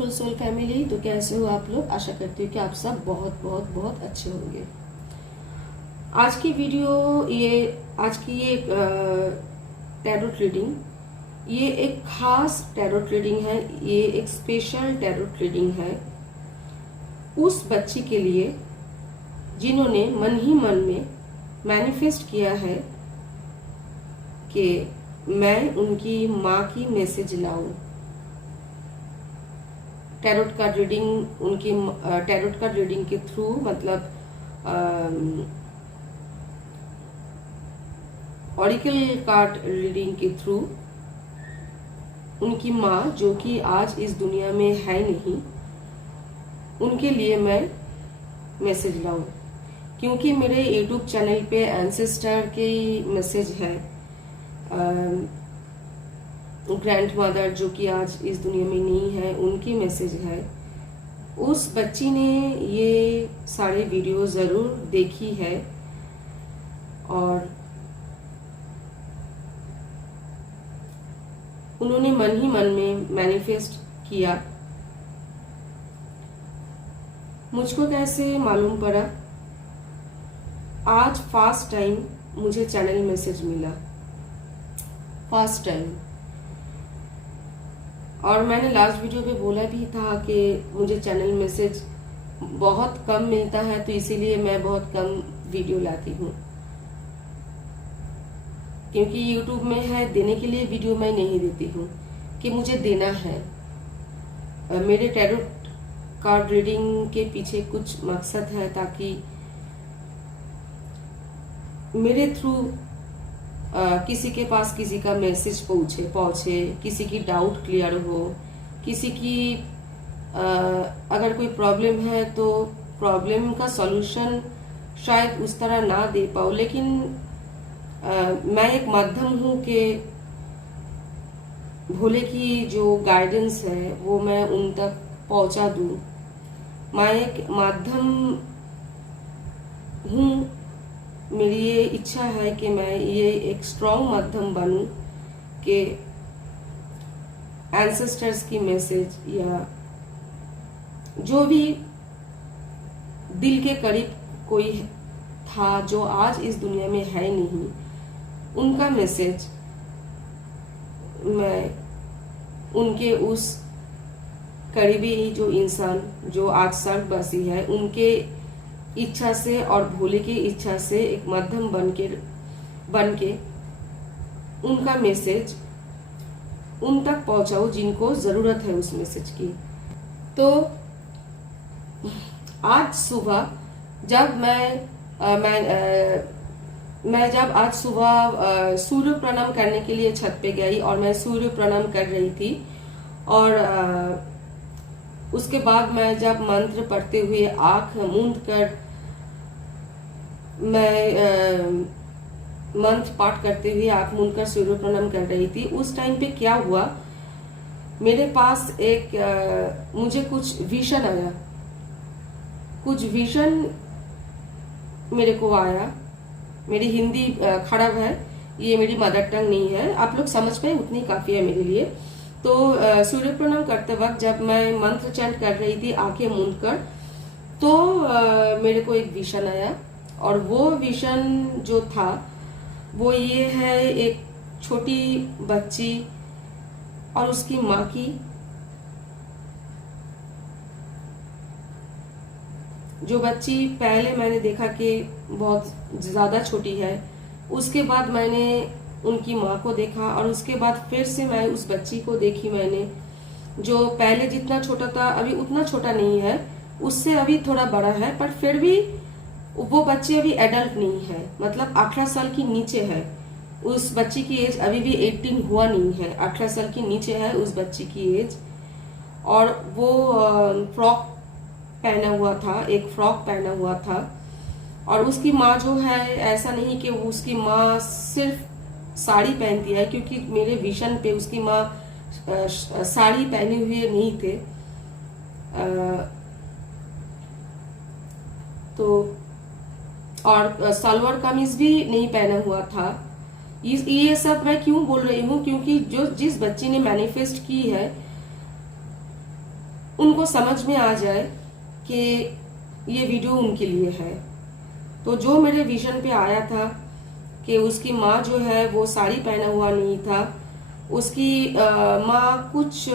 Beautiful soul family. तो कैसे हो आप लोग? आशा करती हूँ कि आप सब बहुत बहुत बहुत अच्छे होंगे। आज की वीडियो आज की ये टैरोट रीडिंग, ये एक खास टैरोट रीडिंग है। ये एक स्पेशल टैरोट रीडिंग है उस बच्ची के लिए जिन्होंने मन ही मन में मैनिफेस्ट किया है कि मैं उनकी माँ की मैसेज लाऊं। टैरोट कार्ड रीडिंग उनकी टैरोट कार्ड रीडिंग के थ्रू, मतलब ऑरिकल कार्ड रीडिंग के थ्रू उनकी माँ, जो कि आज इस दुनिया में है नहीं, उनके लिए मैं मैसेज लाऊं। क्योंकि मेरे यूट्यूब चैनल पे एंसेस्टर की मैसेज है, ग्रैंड मदर जो कि आज इस दुनिया में नहीं है, उनकी मैसेज है। उस बच्ची ने ये सारे वीडियो ज़रूर देखी है और उन्होंने मन ही मन में मैनिफेस्ट किया। मुझको कैसे मालूम पड़ा? आज फर्स्ट टाइम मुझे चैनल मैसेज मिला, फर्स्ट टाइम। और मैंने लास्ट वीडियो पे बोला भी था कि मुझे चैनल मैसेज बहुत कम मिलता है, तो इसीलिए मैं बहुत कम वीडियो लाती हूँ। क्योंकि YouTube में है देने के लिए वीडियो, मैं नहीं देती हूँ कि मुझे देना है। मेरे टैरोट कार्ड रीडिंग के पीछे कुछ मकसद है, ताकि मेरे थ्रू किसी के पास किसी का मैसेज पहुंचे, किसी की डाउट क्लियर हो, किसी की अगर कोई प्रॉब्लम है तो प्रॉब्लम का सॉल्यूशन शायद उस तरह ना दे पाऊँ, लेकिन मैं एक माध्यम हूँ कि भोले की जो गाइडेंस है वो मैं उन तक पहुंचा दूँ। मैं एक माध्यम हूँ। मेरी ये इच्छा है कि मैं ये एक स्ट्रॉन्ग माध्यम बनूं कि एंसेस्टर्स की मैसेज या जो भी दिल के करीब कोई था जो आज इस दुनिया में है नहीं, उनका मैसेज मैं उनके उस करीबी जो इंसान जो आज स्वर्गवासी है, उनके इच्छा से और भोले की इच्छा से एक माध्यम बन के उनका मैसेज उन तक पहुंचाऊं जिनको जरूरत है उस मैसेज की। तो आज सुबह जब मैं जब आज सुबह सूर्य प्रणाम करने के लिए छत पे गई और मैं सूर्य प्रणाम कर रही थी, और उसके बाद मैं जब मंत्र पढ़ते हुए आंख मूंद कर मैं मंत्र पाठ करते हुए आंख मूंद कर सूर्य प्रणाम कर रही थी, उस टाइम पे क्या हुआ, मेरे पास एक मुझे कुछ विजन आया। कुछ विजन मेरे को आया। मेरी हिंदी खराब है, ये मेरी मदर टंग नहीं है, आप लोग समझ पाए उतनी काफी है मेरे लिए। तो सूर्य प्रणाम करते वक्त जब मैं मंत्र चैंट कर रही थी आंखें मूंद कर, तो मेरे को एक विजन आया। और वो विजन जो था वो ये है, एक छोटी बच्ची और उसकी माँ की, जो बच्ची पहले मैंने देखा कि बहुत ज्यादा छोटी है, उसके बाद मैंने उनकी माँ को देखा, और उसके बाद फिर से मैं उस बच्ची को देखी मैंने, जो पहले जितना छोटा था अभी उतना छोटा नहीं है, उससे अभी थोड़ा बड़ा है, पर फिर भी वो बच्ची अभी एडल्ट नहीं है, मतलब 18 साल की नीचे है। उस बच्ची की एज अभी भी 18 हुआ नहीं है, 18 साल की नीचे है उस बच्ची की एज। और वो फ्रॉक पहना हुआ था, एक फ्रॉक पहना हुआ था। और उसकी माँ जो है, ऐसा नहीं कि उसकी माँ सिर्फ साड़ी पहनती है, क्योंकि मेरे विजन पे उसकी माँ साड़ी पहने हुए नहीं थे। तो और सलवार कमीज भी नहीं पहना हुआ था। ये सब मैं क्यों बोल रही हूँ, क्योंकि जिस बच्ची ने मैनिफेस्ट की है उनको समझ में आ जाए कि ये वीडियो उनके लिए है। तो जो मेरे विजन पे आया था कि उसकी माँ जो है वो साड़ी पहना हुआ नहीं था, उसकी माँ कुछ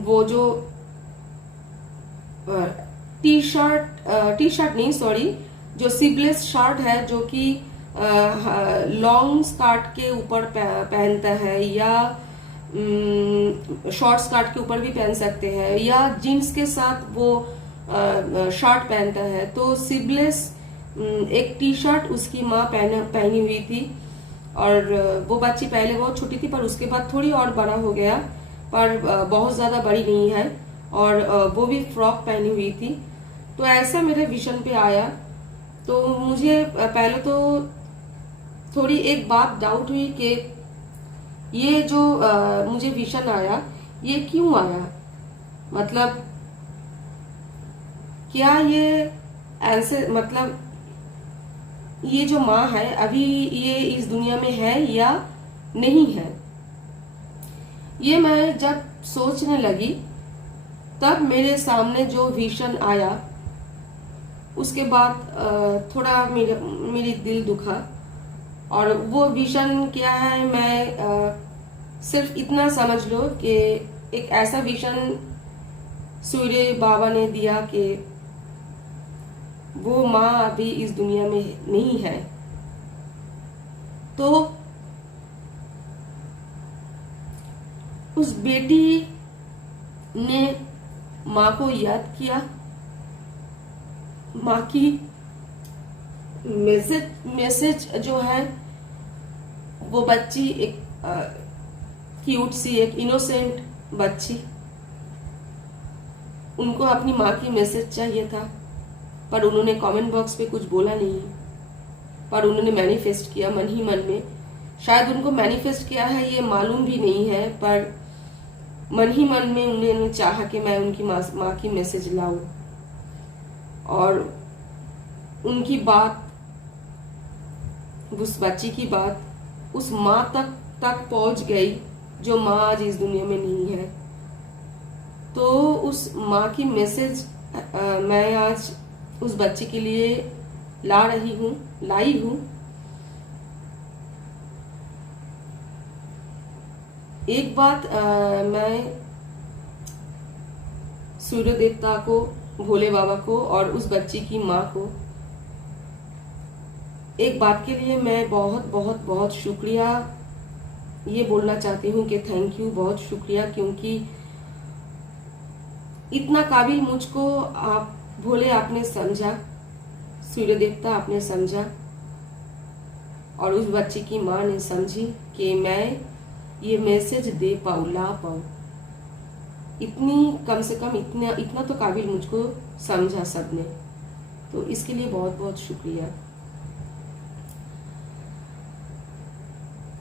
वो जो टी शर्ट नहीं, सॉरी, जो स्लीवलेस शर्ट है जो कि लॉन्ग स्कर्ट के ऊपर पहनता है, या शॉर्ट स्कर्ट के ऊपर भी पहन सकते हैं, या जीन्स के साथ वो शर्ट पहनता है। तो स्लीवलेस एक टी शर्ट उसकी माँ पहनी हुई थी, और वो बच्ची पहले बहुत छोटी थी, पर उसके बाद थोड़ी और बड़ा हो गया, पर बहुत ज्यादा बड़ी नहीं है, और वो भी फ्रॉक पहनी हुई थी। तो ऐसा मेरे विजन पे आया। तो मुझे पहले तो थोड़ी एक बात डाउट हुई कि ये जो मुझे विजन आया ये क्यों आया, मतलब क्या ये ऐसे, मतलब ये जो माँ है अभी ये इस दुनिया में है या नहीं है। ये मैं जब सोचने लगी तब मेरे सामने जो विजन आया, उसके बाद थोड़ा मेरी दिल दुखा। और वो विजन क्या है, मैं सिर्फ इतना समझ लो कि एक ऐसा विजन सूर्य बाबा ने दिया कि वो माँ अभी इस दुनिया में नहीं है। तो उस बेटी ने माँ को याद किया, माँ की मैसेज जो है, वो बच्ची एक क्यूट सी, एक इनोसेंट बच्ची, उनको अपनी माँ की मैसेज चाहिए था, पर उन्होंने कमेंट बॉक्स पे कुछ बोला नहीं, पर उन्होंने मैनिफेस्ट किया मन ही मन में। शायद उनको मैनिफेस्ट किया है ये मालूम भी नहीं है, पर मन ही मन में उन्होंने चाहा कि मैं उनकी माँ की मैसेज लाऊं, और उनकी बात, उस बच्ची की बात उस माँ तक पहुंच गई जो माँ आज इस दुनिया में नहीं है। तो उस माँ की मैसेज मैं आज उस बच्ची के लिए लाई हूँ। एक बात मैं सूर्य देवता को, भोले बाबा को और उस बच्ची की माँ को एक बात के लिए मैं बहुत बहुत बहुत शुक्रिया ये बोलना चाहती हूँ कि थैंक यू, बहुत शुक्रिया, क्योंकि इतना काबिल मुझको आप भोले आपने समझा, सूर्य देवता आपने समझा, और उस बच्ची की माँ ने समझी कि मैं ये मैसेज दे पाऊँ, ला पाऊँ। इतनी, कम से कम इतना तो काबिल मुझको समझा सबने। तो इसके लिए बहुत बहुत शुक्रिया।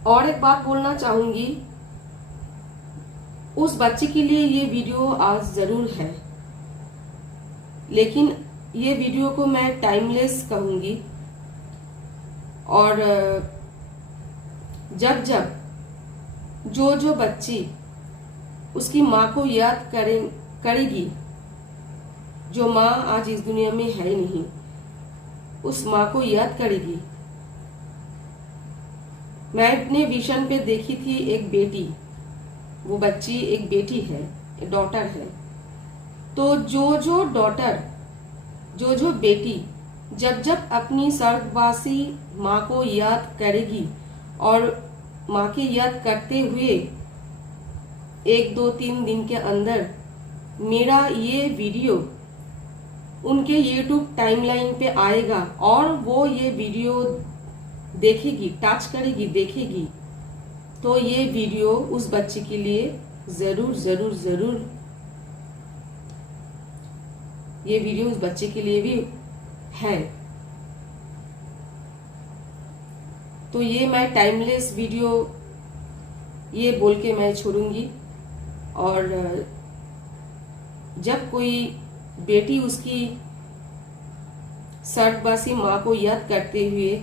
और एक बात बोलना चाहूंगी, उस बच्चे के लिए ये वीडियो आज जरूर है, लेकिन ये वीडियो को मैं टाइमलेस कहूंगी। और जब जब जो बच्ची उसकी माँ को याद करेगी, जो माँ आज इस दुनिया में है नहीं, उस माँ को याद करेगी। मैं अपने विजन पे देखी थी एक बेटी, वो बच्ची एक बेटी है, एक डॉटर है। तो जो डॉटर, जो बेटी जब जब अपनी स्वर्गवासी माँ को याद करेगी, और माँ की याद करते हुए 1, 2, 3 दिन के अंदर मेरा ये वीडियो उनके YouTube टाइमलाइन पे आएगा, और वो ये वीडियो देखेगी, टच करेगी, देखेगी, तो ये वीडियो उस बच्चे के लिए जरूर जरूर जरूर, ये वीडियो उस बच्चे के लिए भी है। तो ये मैं टाइमलेस वीडियो ये बोल के मैं छोड़ूंगी। और जब कोई बेटी उसकी स्वर्गवासी माँ को याद करते हुए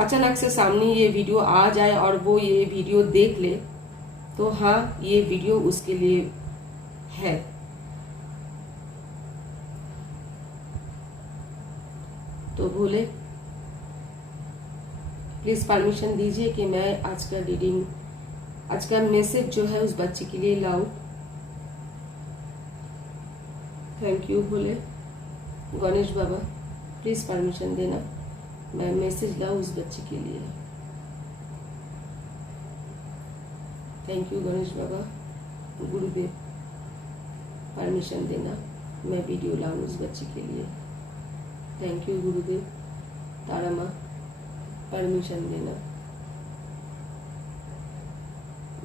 अचानक से सामने ये वीडियो आ जाए और वो ये वीडियो देख ले, तो हाँ, ये वीडियो उसके लिए है। तो भोले प्लीज परमिशन दीजिए कि मैं आज का रीडिंग, आज का मैसेज जो है उस बच्चे के लिए लाऊं। Thank you Bhole. Ganesh Baba please permission देना, मैं मैसेज लाऊं उस बच्चे के लिए। Thank you Ganesh Baba. Gurudev permission देना, मैं वीडियो लाऊं उस बच्चे के लिए। थैंक यू गुरुदेव। तारा माँ परमिशन देना,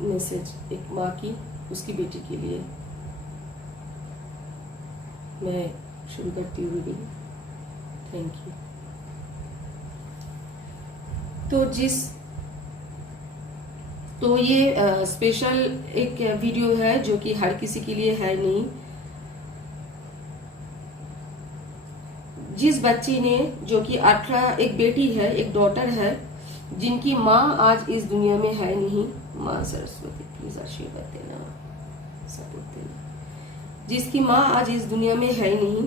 मैसेज एक माँ की उसकी बेटी के लिए। मैं शुरू करती हूँ रीडिंग। Thank you. तो ये स्पेशल एक वीडियो है जो कि हर किसी के लिए है नहीं। जिस बच्ची ने, जो कि 18, एक बेटी है, एक डॉटर है, जिनकी माँ आज इस दुनिया में है नहीं। माँ सरस्वती प्लीज आशीर्वाद देना, सपोर्ट देना। जिसकी माँ आज इस दुनिया में है नहीं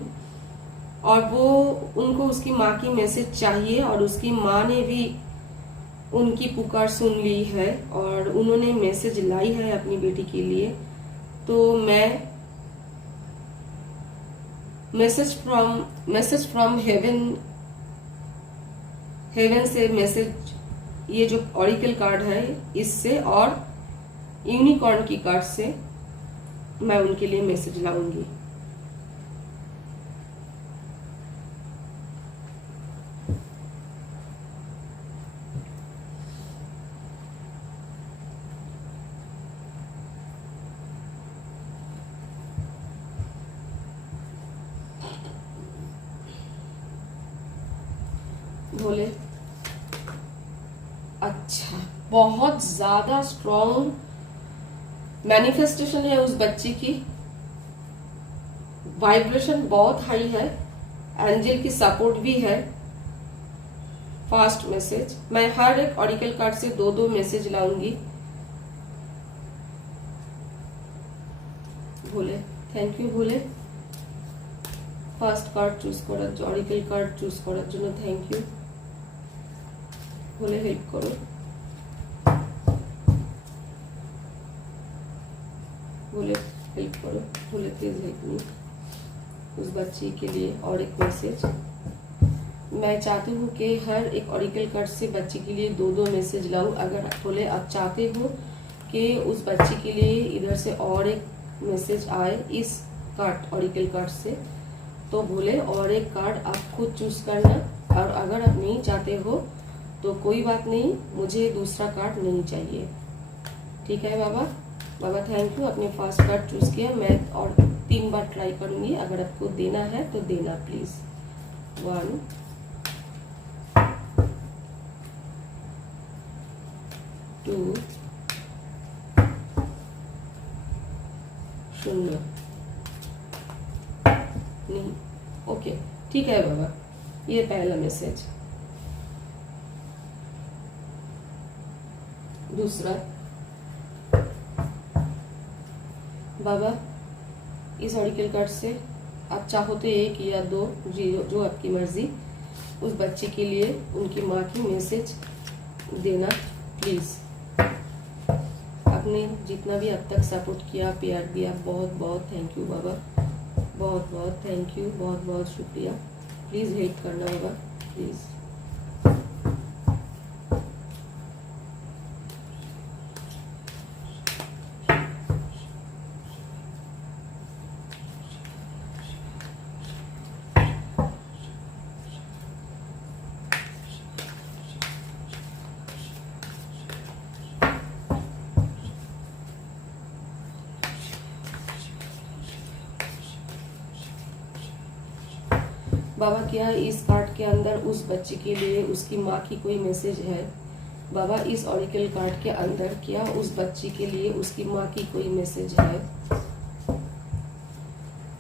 और वो, उनको उसकी माँ की मैसेज चाहिए और उसकी माँ ने भी उनकी पुकार सुन ली है और उन्होंने मैसेज लाई है अपनी बेटी के लिए। तो मैं मैसेज फ्रॉम हेवन से मैसेज, ये जो ऑरिकल कार्ड है इससे और यूनिकॉर्न की कार्ड से मैं उनके लिए मैसेज लाऊंगी। बोले अच्छा, बहुत ज्यादा स्ट्रॉन्ग मैनिफेस्टेशन है उस बच्ची की, वाइब्रेशन बहुत हाई है, एंजल की सपोर्ट भी है। फास्ट मैसेज, मैं हर एक ऑरिकल कार्ड से 2-2 मैसेज लाऊंगी। Bhole thank you Bhole. First card choose করার জন্য, অরিকল কার্ড চুজ করার জন্য থ্যাংক ইউ। বলে হেল্প করো, बोले हेल्प करो, बोले प्लीज हेल्प मी। उस बच्ची के लिए और एक मैसेज, मैं चाहती हूँ कि हर एक ऑरिकल कार्ड से बच्ची के लिए 2-2 मैसेज लाऊं। अगर बोले आप चाहते हो कि उस बच्ची के लिए इधर से और एक मैसेज आए इस कार्ड, ऑरिकल कार्ड से, तो बोले और एक कार्ड आप खुद चूज करना। और अगर आप नहीं चाहते हो तो कोई बात नहीं, मुझे दूसरा कार्ड नहीं चाहिए। ठीक है बाबा। बाबा थैंक यू, आपने फर्स्ट कार्ड चूज किया। मैं और 3 बार ट्राई करूंगी, अगर आपको देना है तो देना प्लीज। 1 2 0 नहीं, ओके ठीक है बाबा। ये पहला मैसेज। दूसरा, बाबा इस ऑरिकल कार्ड से आप चाहो तो 1 या 2, जो आपकी मर्जी, उस बच्चे के लिए उनकी माँ की मैसेज देना प्लीज। आपने जितना भी अब तक सपोर्ट किया, प्यार दिया, बहुत बहुत थैंक यू बाबा, बहुत बहुत थैंक यू, बहुत बहुत शुक्रिया। प्लीज हेल्प करना बाबा प्लीज। बाबा क्या इस कार्ड के अंदर उस बच्चे के लिए उसकी माँ की कोई मैसेज है? बाबा इस ऑरिकल कार्ड के अंदर क्या उस बच्ची के लिए उसकी माँ की कोई मैसेज है?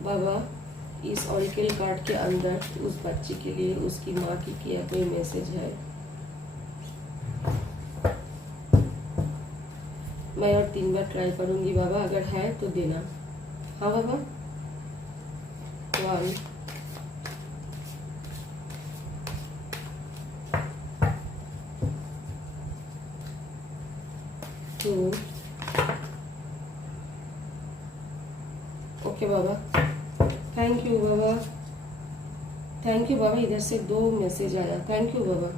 बाबा इस ऑरिकल कार्ड के अंदर उस बच्ची के लिए उसकी माँ की क्या कोई मैसेज है? मैं और 3 बार ट्राई करूंगी बाबा, अगर है तो देना। हाँ Baba. 1 2। Okay Baba, thank you Baba, thank you Baba. इधर से 2 मैसेज आया, थैंक यू बाबा।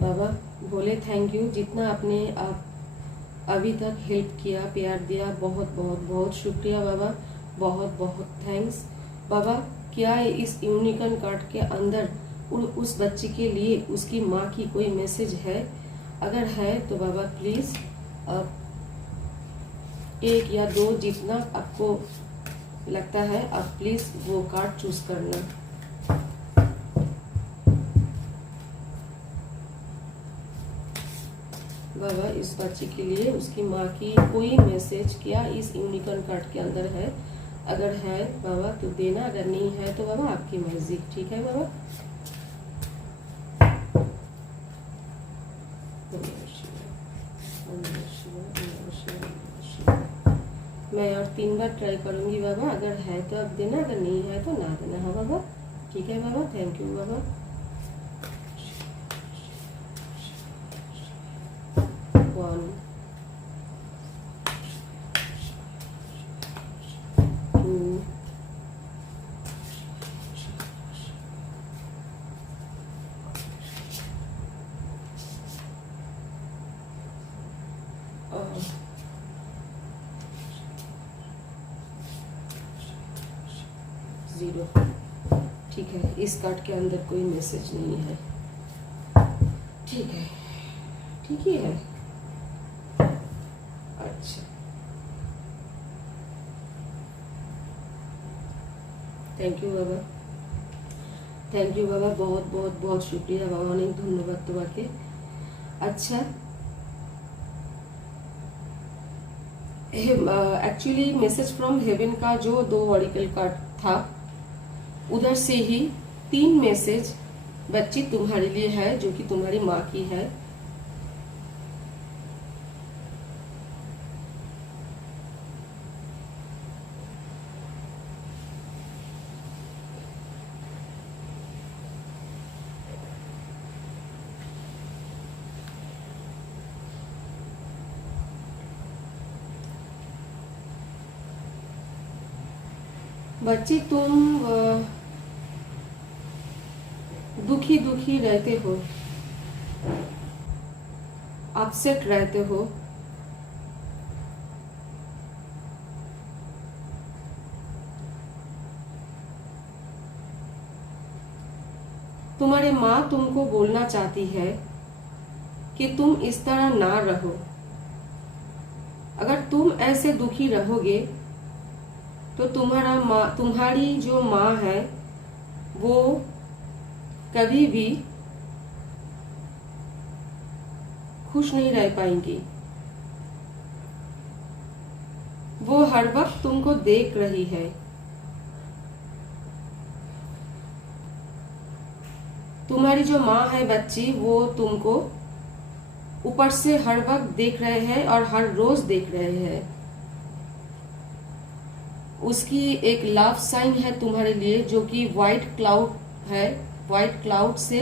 बाबा बोले थैंक यू, जितना आपने आप अभी तक हेल्प किया, प्यार दिया, बहुत बहुत बहुत शुक्रिया बाबा, बहुत बहुत थैंक्स बाबा। क्या इस यूनिकॉर्न कार्ड के अंदर उस बच्चे के लिए उसकी माँ की कोई मैसेज है? अगर है तो बाबा प्लीज आप 1 या 2 जितना आपको लगता है आप प्लीज वो कार्ड चूज करना। बाबा इस बच्चे के लिए उसकी माँ की कोई मैसेज क्या इस यूनिकॉर्न कार्ड के अंदर है? अगर है बाबा तो देना, अगर नहीं है तो बाबा आपकी मर्जी। ठीक है बाबा। मैं और 3 बार ट्राई करूंगी बाबा, अगर है तो अब देना, अगर नहीं है तो ना देना। हाँ बाबा, ठीक है बाबा, थैंक यू बाबा। 1 2 0। ठीक है, इस कार्ड के अंदर कोई मैसेज नहीं है। ठीक है, ठीक ही है। अच्छा, thank you Baba, thank you Baba, बहुत बहुत बहुत शुक्रिया बाबा, अनेक धन्यवाद तुम्हारे। अच्छा, एक्चुअली मैसेज फ्रॉम हेवन का जो 2 ऑरिकल कार्ड था उधर से ही 3 मैसेज बच्ची तुम्हारे लिए है, जो कि तुम्हारी माँ की है। बच्ची तुम दुखी दुखी रहते हो, अपसेट रहते हो। तुम्हारी माँ तुमको बोलना चाहती है कि तुम इस तरह ना रहो। अगर तुम ऐसे दुखी रहोगे तो तुम्हारी जो माँ है वो कभी भी खुश नहीं रह पाएंगी। वो हर वक्त तुमको देख रही है। तुम्हारी जो माँ है बच्ची, वो तुमको ऊपर से हर वक्त देख रहे हैं और हर रोज देख रहे हैं। उसकी एक लव साइन है तुम्हारे लिए, जो कि व्हाइट क्लाउड है। व्हाइट क्लाउड से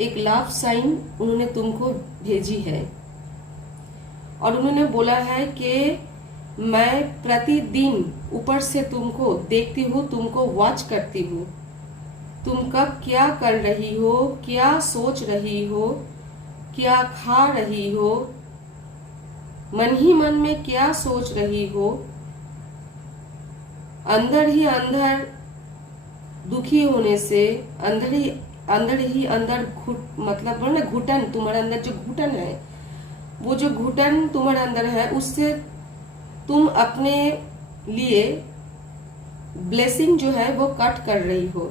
एक लव साइन उन्होंने तुमको भेजी है और उन्होंने बोला है कि मैं प्रतिदिन ऊपर से तुमको देखती हूँ, तुमको वॉच करती हूँ। तुम कब क्या कर रही हो, क्या सोच रही हो, क्या खा रही हो, मन ही मन में क्या सोच रही हो, अंदर ही अंदर दुखी होने से अंदर ही अंदर मतलब बोले ना घुटन, तुम्हारे अंदर जो घुटन है, वो जो घुटन तुम्हारे अंदर है, उससे तुम अपने लिए ब्लेसिंग जो है वो कट कर रही हो।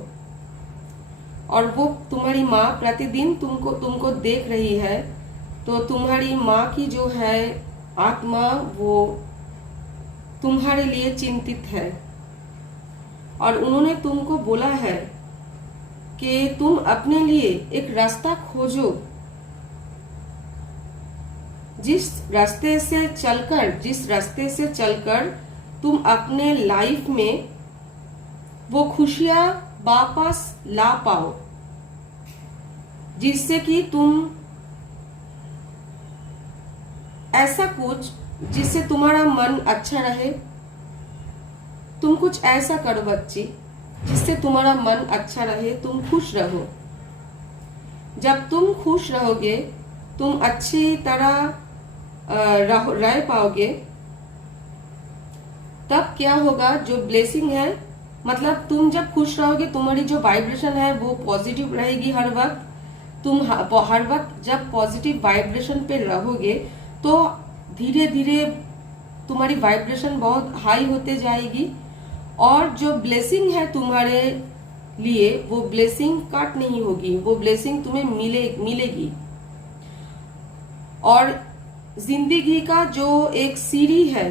और वो तुम्हारी माँ प्रतिदिन तुमको देख रही है, तो तुम्हारी माँ की जो है आत्मा वो तुम्हारे लिए चिंतित है। और उन्होंने तुमको बोला है कि तुम अपने लिए एक रास्ता खोजो, जिस रास्ते से चलकर तुम अपने लाइफ में वो खुशियां वापस ला पाओ, जिससे कि तुम ऐसा कुछ जिससे तुम्हारा मन अच्छा रहे। तुम कुछ ऐसा करो बच्ची जिससे तुम्हारा मन अच्छा रहे, तुम खुश रहो। जब तुम खुश रहोगे, तुम अच्छी तरह रह पाओगे, तब क्या होगा, जो ब्लेसिंग है, मतलब तुम जब खुश रहोगे, तुम्हारी जो वाइब्रेशन है वो पॉजिटिव रहेगी हर वक्त। तुम हर वक्त जब पॉजिटिव वाइब्रेशन पे रहोगे तो धीरे धीरे तुम्हारी वाइब्रेशन बहुत हाई होते जाएगी, और जो ब्लेसिंग है तुम्हारे लिए वो ब्लेसिंग कट नहीं होगी, वो ब्लेसिंग तुम्हें मिलेगी। और जिंदगी का जो एक सीढ़ी है,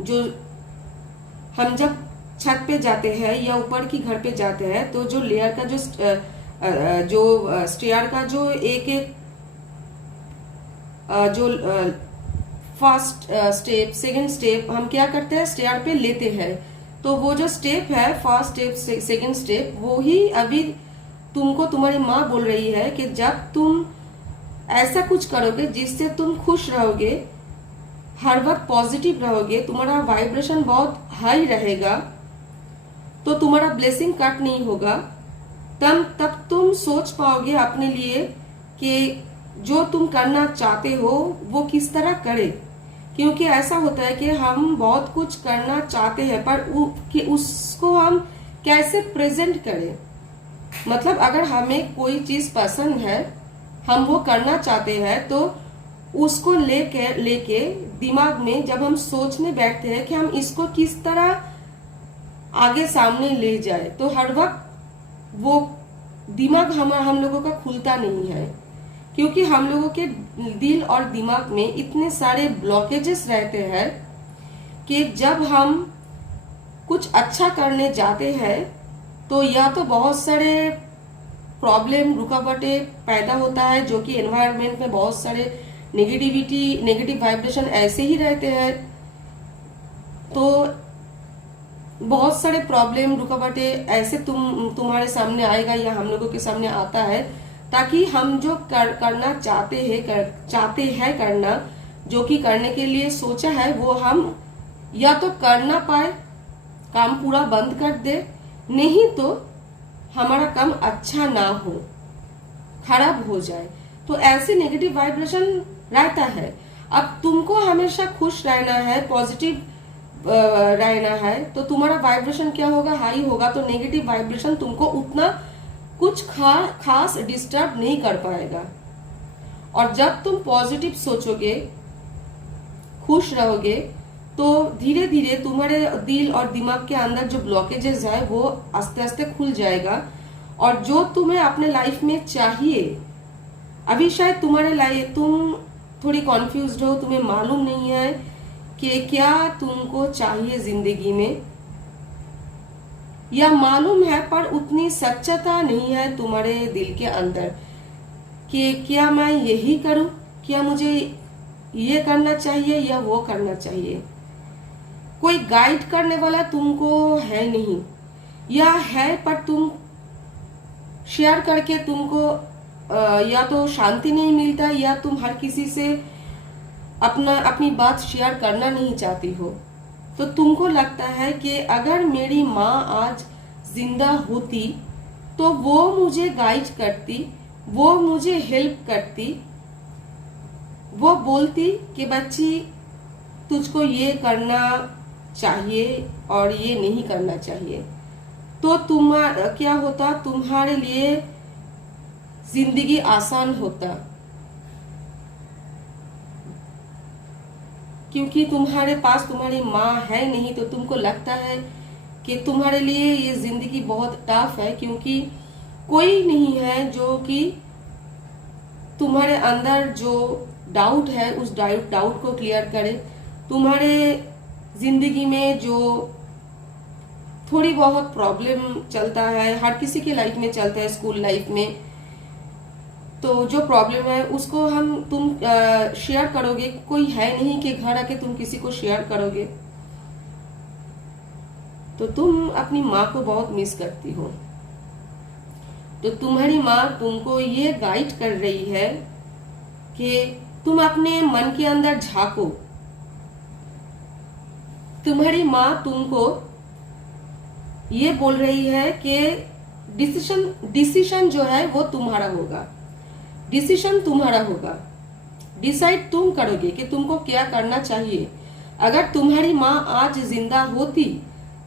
जो हम जब छत पे जाते हैं या ऊपर की घर पे जाते हैं, तो जो लेयर का जो स्टेयर का जो एक जो फर्स्ट स्टेप, सेकंड स्टेप हम क्या करते हैं, स्टेयर पे लेते हैं। तो वो जो स्टेप है, फर्स्ट स्टेप, सेकंड स्टेप, वो ही अभी तुमको तुम्हारी माँ बोल रही है कि जब तुम ऐसा कुछ करोगे जिससे तुम खुश रहोगे, हर वक्त पॉजिटिव रहोगे, तुम्हारा वाइब्रेशन बहुत हाई रहेगा, तो तुम्हारा ब्लेसिंग कट नहीं होगा। तब तुम सोच पाओगे अपने लिए कि जो तुम करना चाहते हो वो किस तरह करे। क्योंकि ऐसा होता है कि हम बहुत कुछ करना चाहते हैं, पर कि उसको हम कैसे प्रेजेंट करें। मतलब अगर हमें कोई चीज पसंद है, हम वो करना चाहते हैं, तो उसको लेके दिमाग में जब हम सोचने बैठते हैं कि हम इसको किस तरह आगे सामने ले जाए, तो हर वक्त वो दिमाग हम लोगों का खुलता नहीं है। क्योंकि हम लोगों के दिल और दिमाग में इतने सारे ब्लॉकेजेस रहते हैं कि जब हम कुछ अच्छा करने जाते हैं तो या तो बहुत सारे प्रॉब्लम, रुकावटें पैदा होता है, जो कि एनवायरनमेंट में बहुत सारे नेगेटिव वाइब्रेशन ऐसे ही रहते हैं। तो बहुत सारे प्रॉब्लम, रुकावटें ऐसे तुम्हारे सामने आएगा या हम लोगों के सामने आता है, ताकि हम जो करना चाहते हैं करना, जो कि करने के लिए सोचा है, वो हम या तो कर ना पाए, काम पूरा बंद कर दे, नहीं तो हमारा काम अच्छा ना हो, खराब हो जाए। तो ऐसे नेगेटिव वाइब्रेशन रहता है। अब तुमको हमेशा खुश रहना है, पॉजिटिव रहना है, तो तुम्हारा वाइब्रेशन क्या होगा, हाई होगा। तो नेगेटिव वाइब्रेशन तुमको उतना कुछ खास डिस्टर्ब नहीं कर पाएगा। और जब तुम पॉजिटिव सोचोगे, खुश रहोगे, तो धीरे धीरे तुम्हारे दिल और दिमाग के अंदर जो ब्लॉकेजेस है वो आस्ते आस्ते खुल जाएगा। और जो तुम्हें अपने लाइफ में चाहिए, अभी शायद तुम्हारे लाइफ तुम थोड़ी कॉन्फ्यूज्ड हो, तुम्हें मालूम नहीं है कि क्या तुमको चाहिए जिंदगी में, या मालूम है पर उतनी सच्चता नहीं है तुम्हारे दिल के अंदर कि क्या मैं यही करूं, क्या मुझे ये करना चाहिए या वो करना चाहिए। कोई गाइड करने वाला तुमको है नहीं, या है पर तुम शेयर करके तुमको या तो शांति नहीं मिलता, या तुम हर किसी से अपनी बात शेयर करना नहीं चाहती हो। तो तुमको लगता है कि अगर मेरी माँ आज जिंदा होती तो वो मुझे गाइड करती, वो मुझे हेल्प करती, वो बोलती कि बच्ची तुझको ये करना चाहिए और ये नहीं करना चाहिए। तो क्या होता, तुम्हारे लिए जिंदगी आसान होता। क्योंकि तुम्हारे पास तुम्हारी माँ है नहीं, तो तुमको लगता है कि तुम्हारे लिए ये जिंदगी बहुत टफ है। क्योंकि कोई नहीं है जो कि तुम्हारे अंदर जो डाउट है उस डाउट को क्लियर करे। तुम्हारे जिंदगी में जो थोड़ी बहुत प्रॉब्लम चलता है, हर किसी के लाइफ में चलता है, स्कूल लाइफ में, तो जो प्रॉब्लम है उसको तुम शेयर करोगे। कोई है नहीं कि घर आके तुम किसी को शेयर करोगे। तो तुम अपनी माँ को बहुत मिस करती हो। तो तुम्हारी माँ तुमको ये गाइड कर रही है कि तुम अपने मन के अंदर झांको। तुम्हारी माँ तुमको ये बोल रही है कि डिसीजन जो है वो तुम्हारा होगा। डिसीजन तुम्हारा होगा। डिसाइड तुम करोगे कि तुमको क्या करना चाहिए। अगर तुम्हारी माँ आज जिंदा होती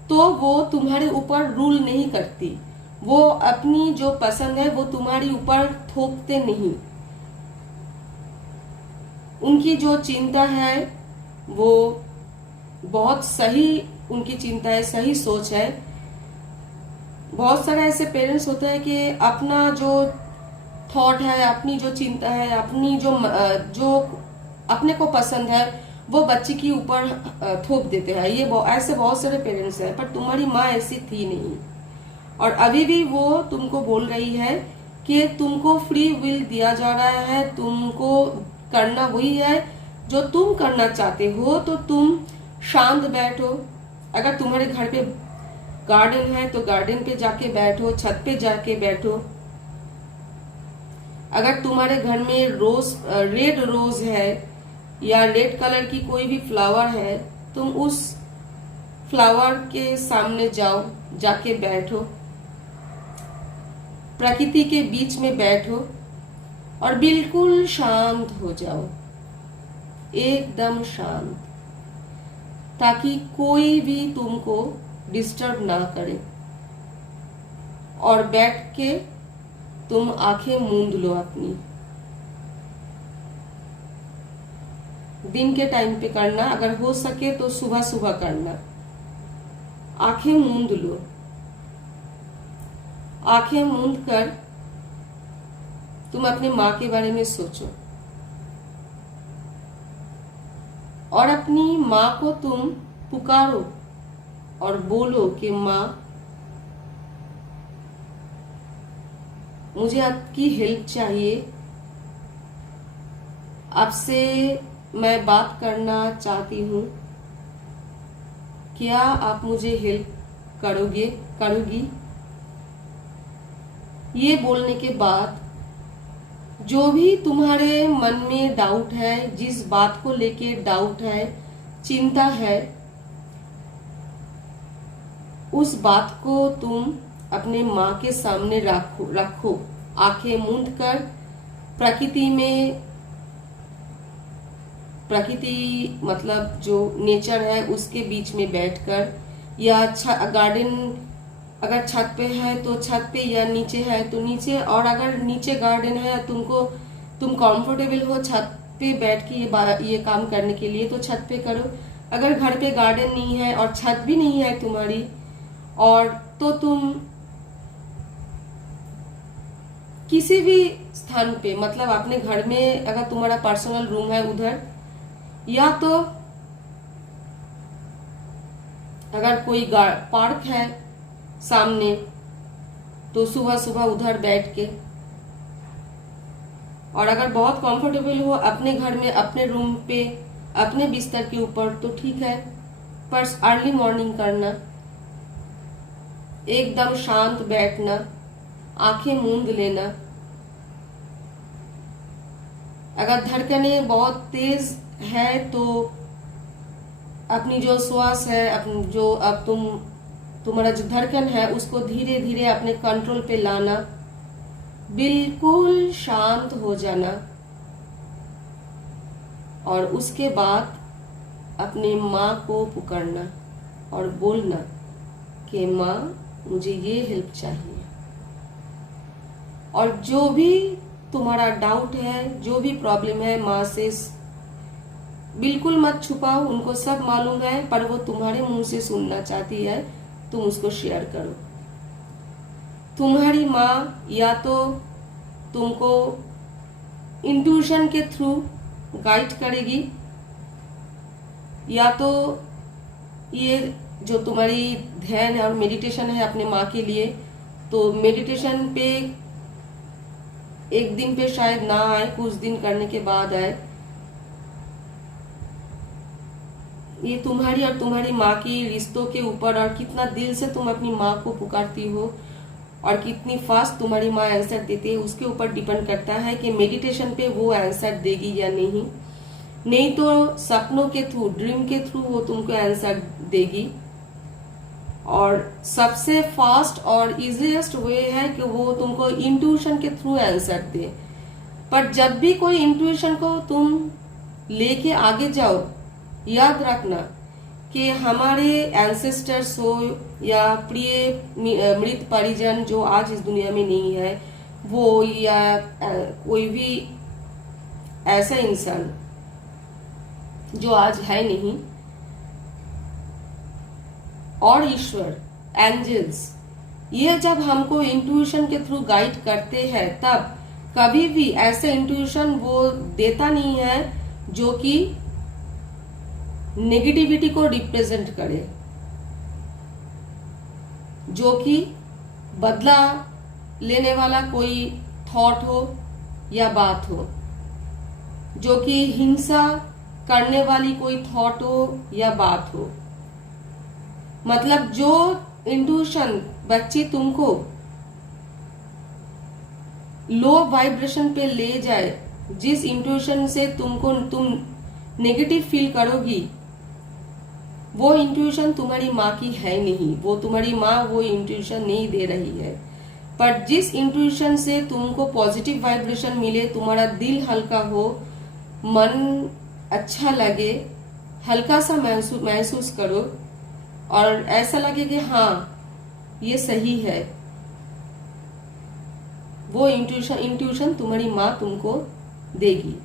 तो वो तुम्हारे ऊपर रूल नहीं करती। वो अपनी जो पसंद है वो तुम्हारी ऊपर थोपते नहीं। उनकी जो चिंता है वो बहुत सही, उनकी चिंता है, सही सोच है। बहुत सारे ऐसे पेरेंट्स होते हैं कि अपना जो थॉट है, अपनी जो चिंता है, अपनी जो अपने को पसंद है वो बच्चे के ऊपर थोप देते हैं। ये ऐसे बहुत सारे पेरेंट्स हैं, पर तुम्हारी माँ ऐसी थी नहीं। और अभी भी वो तुमको बोल रही है कि तुमको फ्री विल दिया जा रहा है, तुमको करना वही है जो तुम करना चाहते हो। तो तुम शांत बैठो। अगर तुम्हारे घर पे गार्डन है तो गार्डन पे जाके बैठो, छत पे जाके बैठो। अगर तुम्हारे घर में रेड रोज है या रेड कलर की कोई भी फ्लावर है, तुम उस फ्लावर के सामने जाओ, जाके बैठो, प्रकृति के बीच में बैठो और बिल्कुल शांत हो जाओ, एकदम शांत, ताकि कोई भी तुमको डिस्टर्ब ना करे। और बैठ के तुम आंखें मूंद लो अपनी। दिन के टाइम पे करना, अगर हो सके तो सुबह सुबह करना। आंखें मूंद लो। आंखें मूंद कर तुम अपने माँ के बारे में सोचो और अपनी माँ को तुम पुकारो और बोलो कि माँ, मुझे आपकी हेल्प चाहिए। आपसे मैं बात करना चाहती हूँ। क्या आप मुझे हेल्प करोगी? ये बोलने के बाद जो भी तुम्हारे मन में डाउट है, जिस बात को लेके डाउट है, चिंता है, उस बात को तुम अपने माँ के सामने रखो। आंखें मूंद कर प्रकृति मतलब जो नेचर है उसके बीच में बैठकर, या गार्डन अगर छत पे है तो छत पे, या नीचे है तो नीचे। और अगर नीचे गार्डन है तुम कंफर्टेबल हो छत पे बैठ के ये काम करने के लिए तो छत पे करो। अगर घर पे गार्डन नहीं है और छत भी नहीं है तुम्हारी, और तो तुम किसी भी स्थान पे, मतलब अपने घर में अगर तुम्हारा पर्सनल रूम है उधर, या तो अगर कोई पार्क है सामने तो सुबह सुबह उधर बैठ के। और अगर बहुत कंफर्टेबल हो अपने घर में, अपने रूम पे, अपने बिस्तर के ऊपर तो ठीक है, पर अर्ली मॉर्निंग करना, एकदम शांत बैठना, आंखें मूंद लेना। अगर धड़कने बहुत तेज है तो अपनी जो श्वास है, जो अब तुम्हारा जो धड़कन है उसको धीरे धीरे अपने कंट्रोल पे लाना, बिल्कुल शांत हो जाना। और उसके बाद अपने माँ को पुकारना और बोलना कि माँ, मुझे ये हेल्प चाहिए। और जो भी तुम्हारा डाउट है, जो भी प्रॉब्लम है, माँ से बिल्कुल मत छुपाओ, उनको सब मालूम है, पर वो तुम्हारे मुंह से सुनना चाहती है, तुम उसको शेयर करो। तुम्हारी माँ या तो तुमको इंट्यूशन के थ्रू गाइड करेगी, या तो ये जो तुम्हारी ध्यान और मेडिटेशन है अपने माँ के लिए, तो मेडिटेशन पे एक दिन पे शायद ना आए, कुछ दिन करने के बाद आए। ये तुम्हारी और तुम्हारी माँ की रिश्तों के ऊपर और कितना दिल से तुम अपनी माँ को पुकारती हो और कितनी फास्ट तुम्हारी माँ आंसर देती है, उसके ऊपर डिपेंड करता है कि मेडिटेशन पे वो आंसर देगी या नहीं। नहीं तो सपनों के थ्रू, ड्रीम के थ्रू वो तुमको आंसर देगी। और सबसे फास्ट और इजीएस्ट वे है कि वो तुमको इंट्यूशन के थ्रू आंसर दे। पर जब भी कोई इंट्यूशन को तुम लेके आगे जाओ, याद रखना कि हमारे एंसेस्टर्स हो या प्रिय मृत परिजन जो आज इस दुनिया में नहीं है, वो या कोई भी ऐसा इंसान जो आज है नहीं, और ईश्वर, एंजल्स, ये जब हमको इंट्यूशन के थ्रू गाइड करते हैं, तब कभी भी ऐसा इंट्यूशन वो देता नहीं है जो कि नेगेटिविटी को रिप्रेजेंट करे, जो कि बदला लेने वाला कोई थॉट हो या बात हो, जो कि हिंसा करने वाली कोई थॉट हो या बात हो। मतलब जो इंट्यूशन बच्ची तुमको लो वाइब्रेशन पे ले जाए, जिस इंट्यूशन से तुम नेगेटिव फील करोगी, वो इंट्यूशन तुम्हारी माँ की है नहीं, वो तुम्हारी माँ वो इंट्यूशन नहीं दे रही है। पर जिस इंट्यूशन से तुमको पॉजिटिव वाइब्रेशन मिले, तुम्हारा दिल हल्का हो, मन अच्छा लगे, हल्का सा महसूस करो और ऐसा लगे कि हाँ ये सही है, वो इंट्यूशन तुम्हारी माँ तुमको देगी।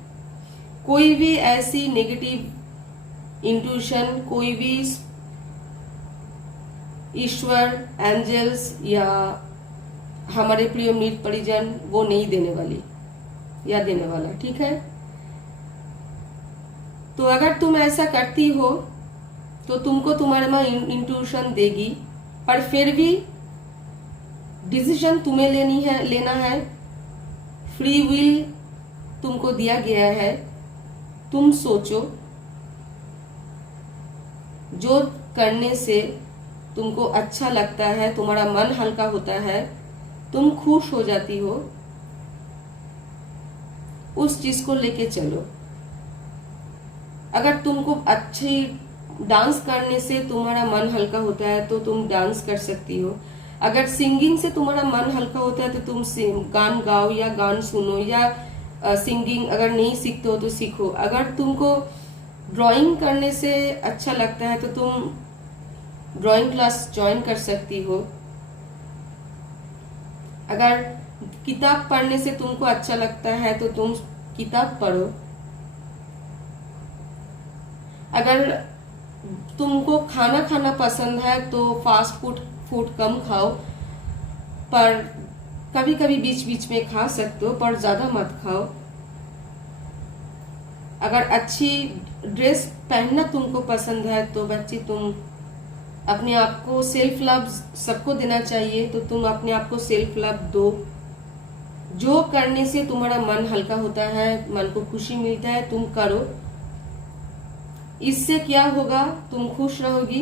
कोई भी ऐसी नेगेटिव इंट्यूशन, कोई भी ईश्वर, एंजल्स या हमारे प्रिय मृत परिजन वो नहीं देने वाली या देने वाला, ठीक है। तो अगर तुम ऐसा करती हो तो तुमको तुम्हारे माँ इंट्यूशन देगी, पर फिर भी डिसीजन तुम्हें लेना है। फ्री विल तुमको दिया गया है, तुम सोचो, जो करने से तुमको अच्छा लगता है, तुम्हारा मन हल्का होता है, तुम खुश हो जाती हो, उस चीज को लेके चलो। अगर तुमको अच्छी डांस करने से तुम्हारा मन हल्का होता है तो तुम डांस कर सकती हो। अगर सिंगिंग से तुम्हारा मन हल्का होता है तो तुम गान गाओ या गान सुनो, या सिंगिंग अगर नहीं सीखते हो तो सीखो। अगर तुमको ड्राइंग करने से अच्छा लगता है तो तुम ड्राइंग क्लास ज्वाइन कर सकती हो। अगर किताब पढ़ने से तुमको अच्छा लगता है तो तुम किताब पढ़ो। अगर तुमको खाना खाना पसंद है तो फास्ट फूड कम खाओ, पर कभी कभी बीच बीच में खा सकते हो, पर ज्यादा मत खाओ। अगर अच्छी ड्रेस पहनना तुमको पसंद है तो बच्ची तुम अपने आप को सेल्फ लव सबको देना चाहिए, तो तुम अपने आप को सेल्फ लव दो। जो करने से तुम्हारा मन हल्का होता है, मन को खुशी मिलता है, तुम करो। इससे क्या होगा, तुम खुश रहोगी।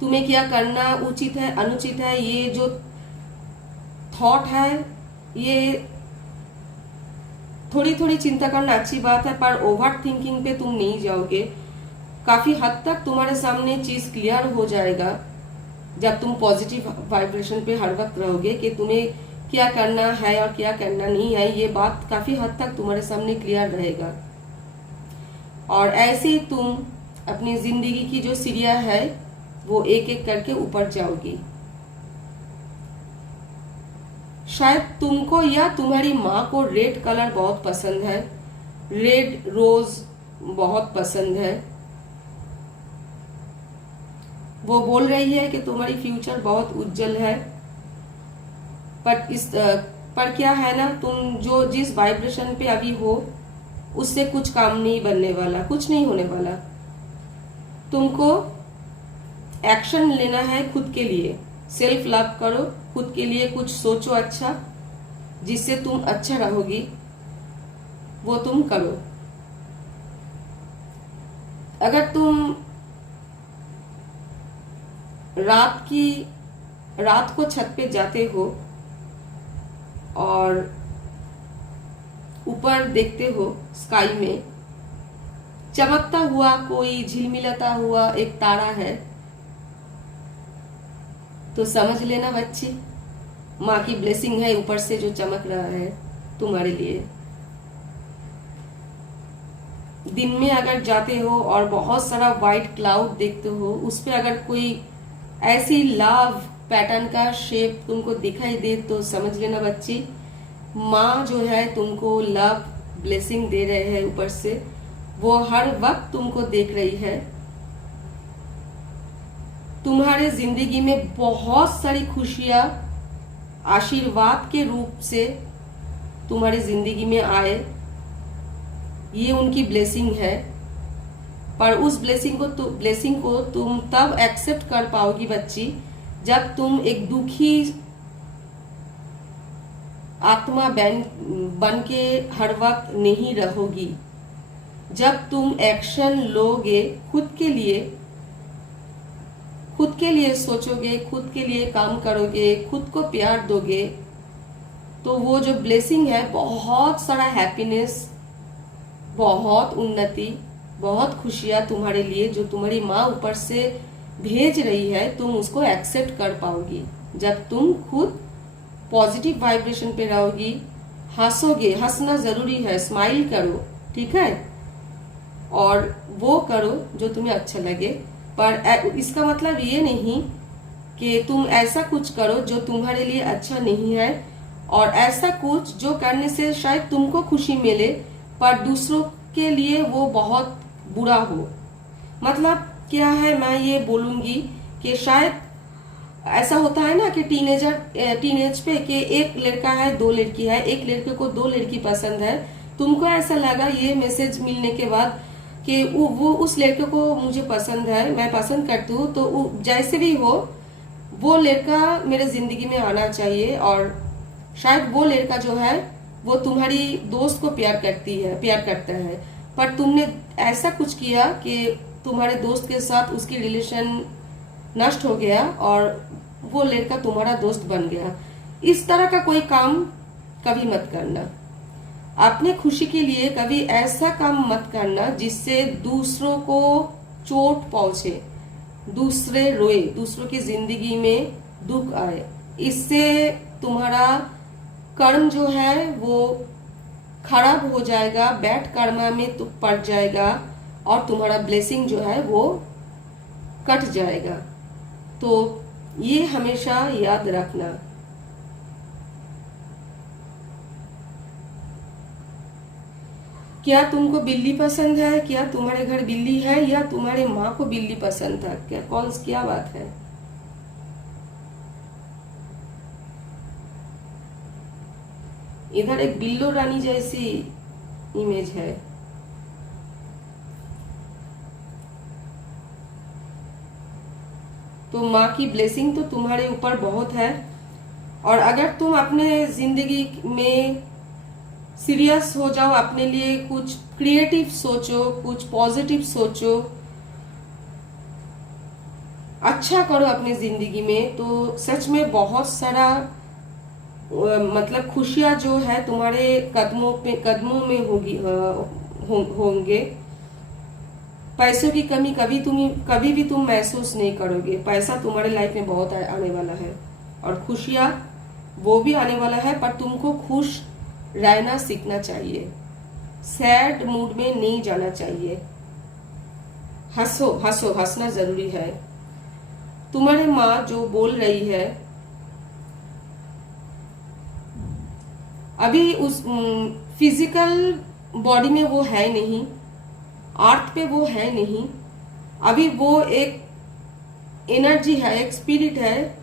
तुम्हें क्या करना उचित है, अनुचित है, ये जो थॉट है, ये थोड़ी थोड़ी चिंता करना अच्छी बात है, पर ओवर थिंकिंग पे तुम नहीं जाओगे। काफी हद तक तुम्हारे सामने चीज क्लियर हो जाएगा जब तुम पॉजिटिव वाइब्रेशन पे हर वक्त रहोगे कि तुम्हें क्या करना है और क्या करना नहीं है। ये बात काफी हद तक तुम्हारे सामने क्लियर रहेगा, और ऐसे ही तुम अपनी जिंदगी की जो सीढ़ियां है वो एक एक करके ऊपर जाओगी। शायद तुमको या तुम्हारी माँ को रेड कलर बहुत पसंद है, रेड रोज बहुत पसंद है। वो बोल रही है कि तुम्हारी फ्यूचर बहुत उज्जवल है, पर क्या है ना, तुम जो जिस वाइब्रेशन पे अभी हो उससे कुछ काम नहीं बनने वाला, कुछ नहीं होने वाला। तुमको एक्शन लेना है खुद के लिए, सेल्फ लव करो, खुद के लिए कुछ सोचो अच्छा, जिससे तुम अच्छा रहोगी, वो तुम करो। अगर तुम रात को छत पे जाते हो और ऊपर देखते हो स्काई में चमकता हुआ कोई झिलमिलाता हुआ एक तारा है, तो समझ लेना बच्ची, माँ की ब्लेसिंग है ऊपर से जो चमक रहा है तुम्हारे लिए। दिन में अगर जाते हो और बहुत सारा व्हाइट क्लाउड देखते हो, उस पे अगर कोई ऐसी लव पैटर्न का शेप तुमको दिखाई दे, तो समझ लेना बच्ची, माँ जो है तुमको लव ब्लेसिंग दे रहे हैं ऊपर से, वो हर वक्त तुमको देख रही है। तुम्हारे जिंदगी में बहुत सारी खुशियां आशीर्वाद के रूप से तुम्हारी जिंदगी में आए, ये उनकी ब्लेसिंग है। पर उस ब्लेसिंग को तुम तब एक्सेप्ट कर पाओगी बच्ची, जब तुम एक दुखी आत्मा बन के हर वक्त नहीं रहोगी। जब तुम एक्शन लोगे, खुद के लिए सोचोगे, खुद के लिए काम करोगे, खुद को प्यार दोगे, तो वो जो ब्लेसिंग है, बहुत सारा हैप्पीनेस, बहुत उन्नति, बहुत खुशियां तुम्हारे लिए जो तुम्हारी माँ ऊपर से भेज रही है, तुम उसको एक्सेप्ट कर पाओगी जब तुम खुद पॉजिटिव वाइब्रेशन पे रहोगी, हंसोगे। हंसना जरूरी है, स्माइल करो, ठीक है, और वो करो जो तुम्हें अच्छा लगे। पर इसका मतलब ये नहीं कि तुम ऐसा कुछ करो जो तुम्हारे लिए अच्छा नहीं है, और ऐसा कुछ जो करने से शायद तुमको खुशी मिले पर दूसरों के लिए वो बहुत बुरा हो। मतलब क्या है, मैं ये बोलूंगी कि शायद ऐसा होता है ना कि टीनेज पे कि एक लड़का है, दो लड़की है, एक लड़के को दो लड़की पसंद है, तुमको ऐसा लगा ये मैसेज मिलने के बाद कि वो उस लड़के को मुझे पसंद है, मैं पसंद करती हूँ, तो जैसे भी हो वो लड़का मेरे जिंदगी में आना चाहिए। और शायद वो लड़का जो है वो तुम्हारी दोस्त को प्यार करता है, पर तुमने ऐसा कुछ किया कि तुम्हारे दोस्त के साथ उसकी रिलेशन नष्ट हो गया और वो लड़का तुम्हारा दोस्त बन गया। इस तरह का कोई काम कभी मत करना। अपने खुशी के लिए कभी ऐसा काम मत करना जिससे दूसरों को चोट पहुंचे, दूसरे रोए, दूसरों की जिंदगी में दुख आए। इससे तुम्हारा कर्म जो है वो खराब हो जाएगा, बैड कर्मा में तुम पड़ जाएगा और तुम्हारा ब्लेसिंग जो है वो कट जाएगा। तो ये हमेशा याद रखना। क्या तुमको बिल्ली पसंद है? क्या तुम्हारे घर बिल्ली है, या तुम्हारे माँ को बिल्ली पसंद था? क्या बात है? इधर एक बिल्लो रानी जैसी इमेज है। तो माँ की ब्लेसिंग तो तुम्हारे ऊपर बहुत है। और अगर तुम अपने जिंदगी में सीरियस हो जाओ, अपने लिए कुछ क्रिएटिव सोचो, कुछ पॉजिटिव सोचो, अच्छा करो अपनी जिंदगी में, तो सच में बहुत सारा मतलब खुशियां जो है तुम्हारे कदमों में होंगे। पैसों की कमी कभी भी तुम महसूस नहीं करोगे। पैसा तुम्हारे लाइफ में बहुत आने वाला है और खुशियां वो भी आने वाला है, पर तुमको खुश रहना सीखना चाहिए। सैड मूड में नहीं जाना चाहिए। हंसो, हंसना जरूरी है। तुम्हारी माँ जो बोल रही है, अभी उस फिजिकल बॉडी में वो है नहीं, अर्थ पे वो है नहीं, अभी वो एक एनर्जी है, एक स्पिरिट है,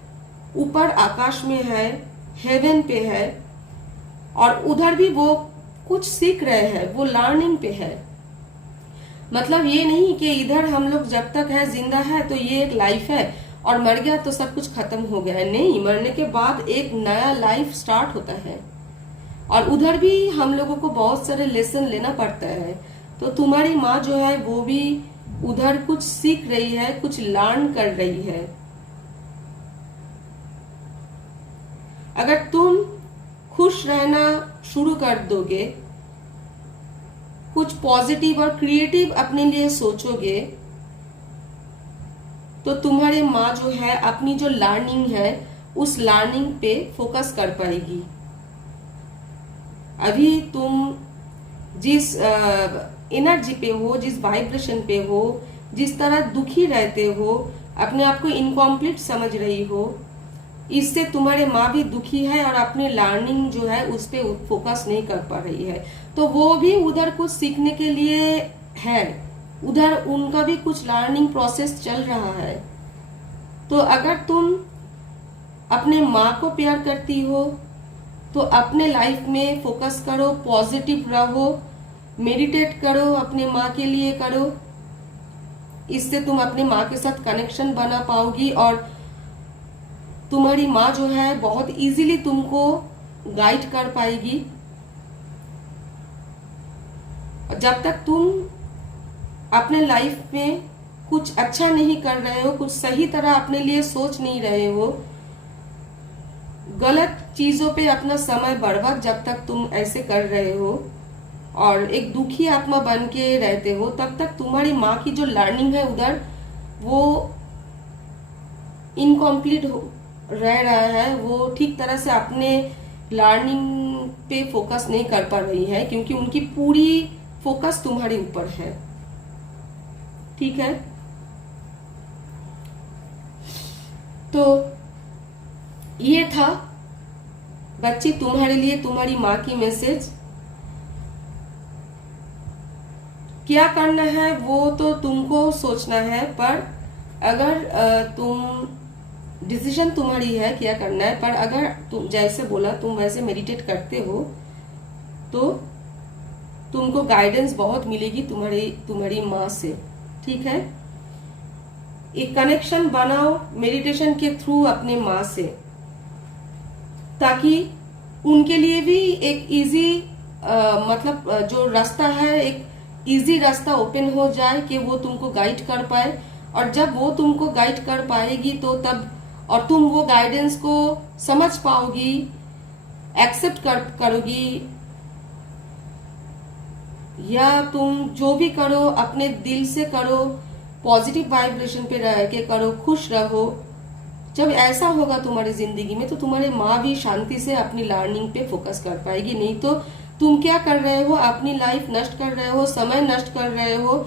ऊपर आकाश में है, हेवन पे है, और उधर भी वो कुछ सीख रहे हैं, वो लर्निंग पे है। मतलब ये नहीं कि इधर हम लोग जब तक है जिंदा है तो ये एक लाइफ है और मर गया तो सब कुछ खत्म हो गया है। नहीं, मरने के बाद एक नया लाइफ स्टार्ट होता है, और उधर भी हम लोगों को बहुत सारे लेसन लेना पड़ता है। तो तुम्हारी माँ जो है वो भी उधर कुछ सीख रही है, कुछ लर्न कर रही है। अगर तुम खुश रहना शुरू कर दोगे, कुछ पॉजिटिव और क्रिएटिव अपने लिए सोचोगे, तो तुम्हारी माँ जो है अपनी जो लर्निंग है उस लर्निंग पे फोकस कर पाएगी। अभी तुम जिस एनर्जी पे हो, जिस वाइब्रेशन पे हो, जिस तरह दुखी रहते हो, अपने आप को इनकम्प्लीट समझ रही हो, इससे तुम्हारे माँ भी दुखी है और अपनी लर्निंग जो है उस पे फोकस नहीं कर पा रही है। तो वो भी उधर कुछ सीखने के लिए है, उधर उनका भी कुछ लर्निंग प्रोसेस चल रहा है। तो अगर तुम अपने माँ को प्यार करती हो तो अपने लाइफ में फोकस करो, पॉजिटिव रहो, मेडिटेट करो, अपने माँ के लिए करो। इससे तुम अपने माँ के साथ कनेक्शन बना पाओगी और तुम्हारी माँ जो है बहुत इजीली तुमको गाइड कर पाएगी। जब तक तुम अपने लाइफ में कुछ अच्छा नहीं कर रहे हो, कुछ सही तरह अपने लिए सोच नहीं रहे हो, गलत चीजों पे अपना समय बर्बाद जब तक तुम ऐसे कर रहे हो और एक दुखी आत्मा बन के रहते हो, तब तक तुम्हारी माँ की जो लर्निंग है उधर वो इनकम्प्लीट रह रहा है। वो ठीक तरह से अपने लर्निंग पे फोकस नहीं कर पा रही है, क्योंकि उनकी पूरी फोकस तुम्हारे ऊपर है। ठीक है, तो ये था बच्ची तुम्हारे लिए तुम्हारी माँ की मैसेज। क्या करना है वो तो तुमको सोचना है, पर अगर तुम डिसीजन तुम्हारी है क्या करना है, पर अगर तुम जैसे बोला तुम वैसे मेडिटेट करते हो तो तुमको गाइडेंस बहुत मिलेगी तुम्हारी माँ से। ठीक है, एक कनेक्शन बनाओ मेडिटेशन के थ्रू अपने माँ से, ताकि उनके लिए भी एक इजी मतलब जो रास्ता है, एक इजी रास्ता ओपन हो जाए कि वो तुमको गाइड कर पाए। और जब वो तुमको गाइड कर पाएगी तो तब और तुम वो गाइडेंस को समझ पाओगी, एक्सेप्ट करोगी, या तुम जो भी करो अपने दिल से करो, पॉजिटिव वाइब्रेशन पे रह के करो, खुश रहो। जब ऐसा होगा तुम्हारी जिंदगी में तो तुम्हारी माँ भी शांति से अपनी लर्निंग पे फोकस कर पाएगी। नहीं तो तुम क्या कर रहे हो, अपनी लाइफ नष्ट कर रहे हो, समय नष्ट कर रहे हो,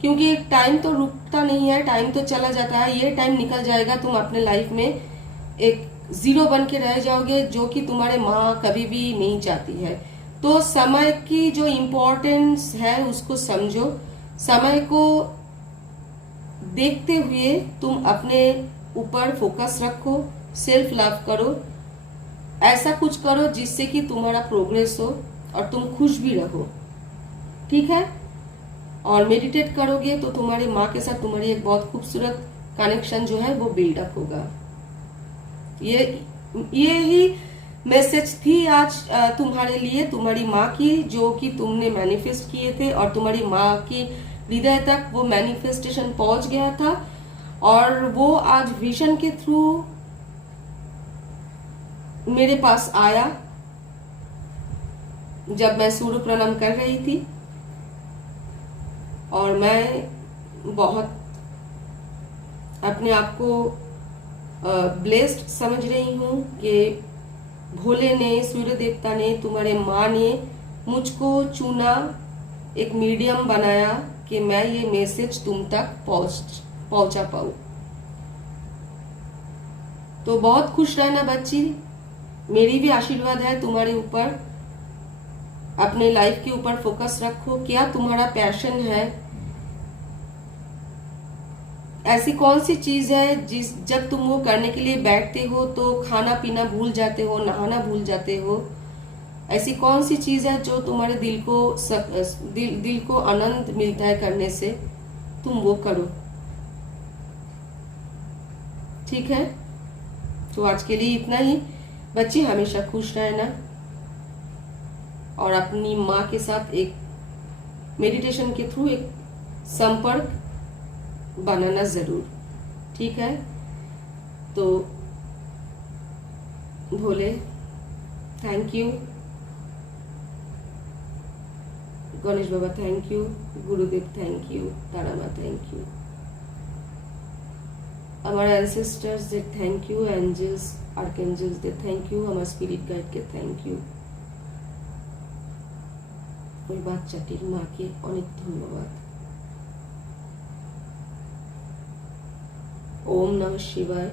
क्योंकि टाइम तो रुकता नहीं है, टाइम तो चला जाता है। ये टाइम निकल जाएगा, तुम अपने लाइफ में एक जीरो बन के रह जाओगे, जो कि तुम्हारे माँ कभी भी नहीं चाहती है। तो समय की जो इम्पोर्टेंस है उसको समझो, समय को देखते हुए तुम अपने ऊपर फोकस रखो, सेल्फ लव करो, ऐसा कुछ करो जिससे कि तुम्हारा प्रोग्रेस हो और तुम खुश भी रहो। ठीक है, और मेडिटेट करोगे तो तुम्हारी माँ के साथ तुम्हारी एक बहुत खूबसूरत कनेक्शन जो है वो बिल्डअप होगा। ये ही मैसेज थी आज तुम्हारे लिए, तुम्हारी माँ की, जो कि तुमने मैनिफेस्ट किए थे और तुम्हारी माँ की हृदय तक वो मैनिफेस्टेशन पहुंच गया था, और वो आज विजन के थ्रू मेरे पास आया जब मैं सूर्य प्रणाम कर रही थी। और मैं बहुत अपने आप को ब्लेस्ड समझ रही हूँ कि भोले ने, सूर्य देवता ने, तुम्हारे माँ ने मुझको चुना, एक मीडियम बनाया कि मैं ये मैसेज तुम तक पहुंचा पाऊँ। तो बहुत खुश रहना बच्ची, मेरी भी आशीर्वाद है तुम्हारे ऊपर। अपने लाइफ के ऊपर फोकस रखो, क्या तुम्हारा पैशन है, ऐसी कौन सी चीज है जिस जब तुम वो करने के लिए बैठते हो तो खाना पीना भूल जाते हो, नहाना भूल जाते हो? ऐसी कौन सी चीज है जो तुम्हारे दिल को आनंद मिलता है करने से? तुम वो करो। ठीक है, तो आज के लिए इतना ही। बच्चे हमेशा खुश रहना और अपनी माँ के साथ एक मेडिटेशन के थ्रू एक संपर्क बनाना जरूर। ठीक है, तो Bhole thank you, Ganesh Baba thank you, Gurudev thank you, Tara माँ थैंक यू, हमारे एंसेस्टर्स दे थैंक यू, एंजल्स आर्कएंजल्स दे थैंक यू, हमारे स्पिरिट गाइड के थैंक यू, ওই বাচ্চাটির মাকে অনেক ধন্যবাদ। ওম নমঃ শিবায়,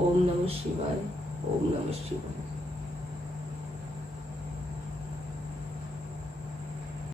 ওম নমঃ শিবায়, ওম নমঃ শিবায়।